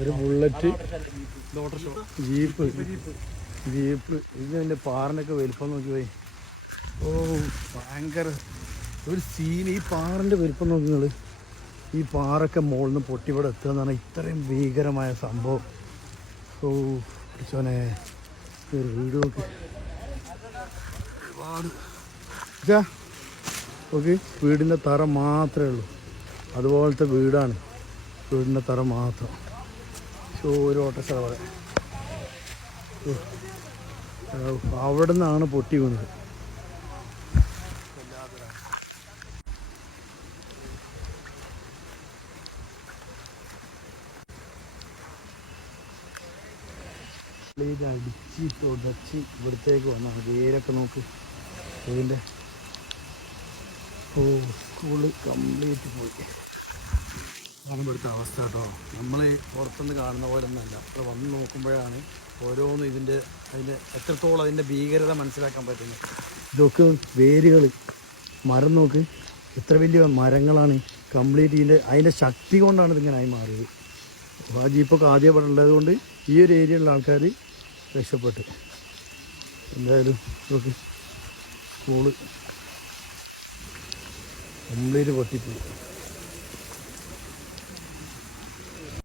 ഒരു bullet, jeep. ഇതിൻ്റെ പാറിനൊക്കെ വലിപ്പം നോക്കി പോയി. ഓ ഭയങ്കര ഒരു സീൻ. ഈ പാറിൻ്റെ വലിപ്പം നോക്കി നിങ്ങൾ. ഈ പാറൊക്കെ മുകളിൽ നിന്ന് പൊട്ടിവിടെ എത്തുക എന്ന് പറഞ്ഞാൽ ഇത്രയും ഭീകരമായ സംഭവം. ഓ പിടിച്ചോനെ, ഒരു വീട് നോക്കി. ഒരുപാട് ഓക്കെ, വീടിൻ്റെ തറ മാത്രമേ ഉള്ളൂ. അതുപോലത്തെ വീടാണ്, വീടിൻ്റെ തറ മാത്രം. ഒരു ഓട്ടോറിക്ഷ അവിടെ നിന്നാണ് പൊട്ടി വീണത്. ഇത് അടിച്ച് തുടച്ച് ഇവിടത്തേക്ക് വന്നാണ്. വേരൊക്കെ നോക്ക് ഇതിൻ്റെ. സ്കൂള് കംപ്ലീറ്റ് പോയി. അതാണ് ഇവിടുത്തെ അവസ്ഥ കേട്ടോ. നമ്മൾ പുറത്തുനിന്ന് കാണുന്ന പോലെ ഒന്നല്ല, ഇവിടെ വന്ന് നോക്കുമ്പോഴാണ് ഓരോന്നും അതിൻ്റെ എത്രത്തോളം അതിൻ്റെ ഭീകരത മനസ്സിലാക്കാൻ പറ്റുന്നത്. ഇതൊക്കെ വേരുകൾ, മരം നോക്ക്, എത്ര വലിയ മരങ്ങളാണ്. കംപ്ലീറ്റ് അതിൻ്റെ ശക്തി കൊണ്ടാണ് ഇതിങ്ങനെ ആയി മാറിയത്. ആ ജീപ്പൊക്കെ ആദ്യം ഇവിടെ ഉള്ളത് കൊണ്ട് ഈ ഒരു ഏരിയയിലുള്ള ആൾക്കാർ രക്ഷപ്പെട്ട്. എന്തായാലും നോക്ക്, സ്കൂള് കംപ്ലീറ്റ് പൊട്ടിപ്പോയി.